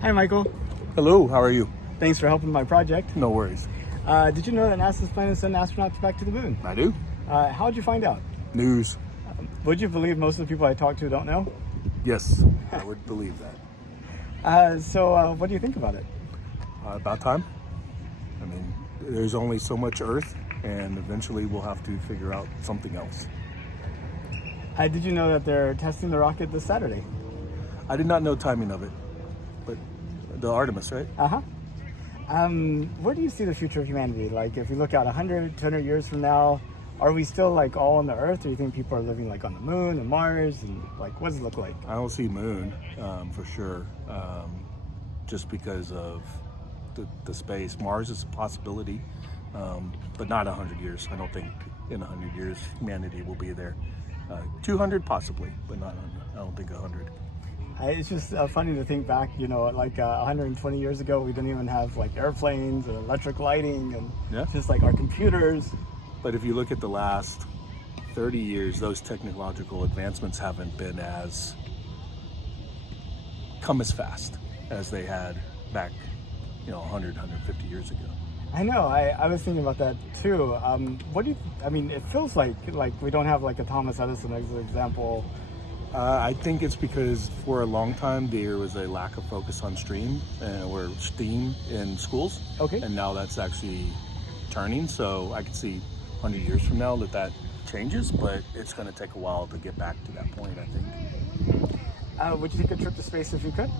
Hi, Michael. Hello, how are you? Thanks for helping my project. No worries. Did you know that NASA's planning to send astronauts back to the moon? I do. How'd you find out? News. Would you believe most of the people I talk to don't know? Yes, I would believe that. What do you think about it? About time. I mean, there's only so much Earth, and eventually we'll have to figure out something else. Did you know that they're testing the rocket this Saturday? I did not know timing of it, but the Artemis, right? Uh-huh. Where do you see the future of humanity? Like, if you look out 100, 200 years from now, are we still like all on the Earth, or do you think people are living like on the moon and Mars, and like, what does it look like? I don't see moon for sure, just because of the space. Mars is a possibility, but not 100 years. I don't think in 100 years humanity will be there. 200 possibly, but not. I don't think 100. It's just funny to think back, 120 years ago, we didn't even have like airplanes and electric lighting and just like our computers. But if you look at the last 30 years, those technological advancements haven't been come as fast as they had back, 100, 150 years ago. I know. I was thinking about that too. What do you? It feels like we don't have like a Thomas Edison as an example. I think it's because for a long time there was a lack of focus on STEAM in schools. Okay. And now that's actually turning. So I could see 100 years from now that changes, but it's going to take a while to get back to that point, I think. Would you take a trip to space if you could?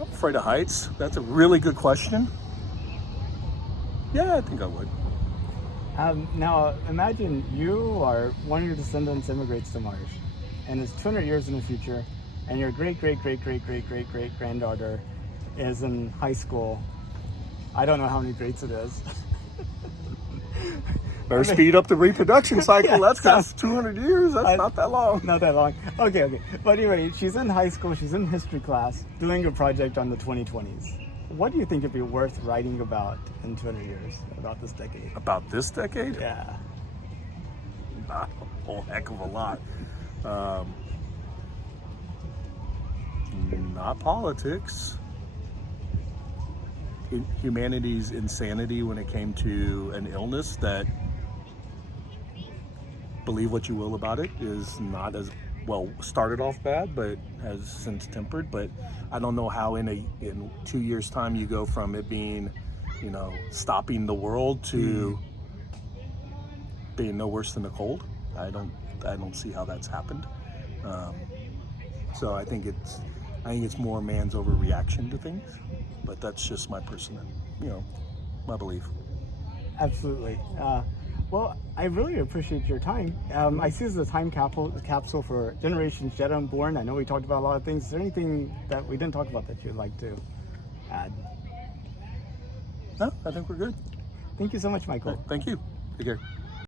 I'm afraid of heights. That's a really good question. Yeah, I think I would. Now, imagine you or one of your descendants immigrates to Mars, and it's 200 years in the future, and your great-great-great-great-great-great-granddaughter is in high school. I don't know how many grades it is. Better speed up the reproduction cycle. That's 200 years. That's not that long. Not that long. Okay. But anyway, she's in high school. She's in history class doing a project on the 2020s. What do you think it'd be worth writing about in 200 years, about this decade? About this decade? Yeah. Not a whole heck of a lot. Not politics. Humanity's insanity when it came to an illness that, believe what you will about it, is not as well started off bad, but has since tempered. But I don't know how in 2 years' time you go from it being, stopping the world to being no worse than a cold. I don't see how that's happened. So I think it's more man's overreaction to things, but that's just my personal, my belief. Absolutely. Well, I really appreciate your time. I see this as a time capsule for generations yet unborn. I know we talked about a lot of things. Is there anything that we didn't talk about that you'd like to add? No, I think we're good. Thank you so much, Michael. Thank you. Take care.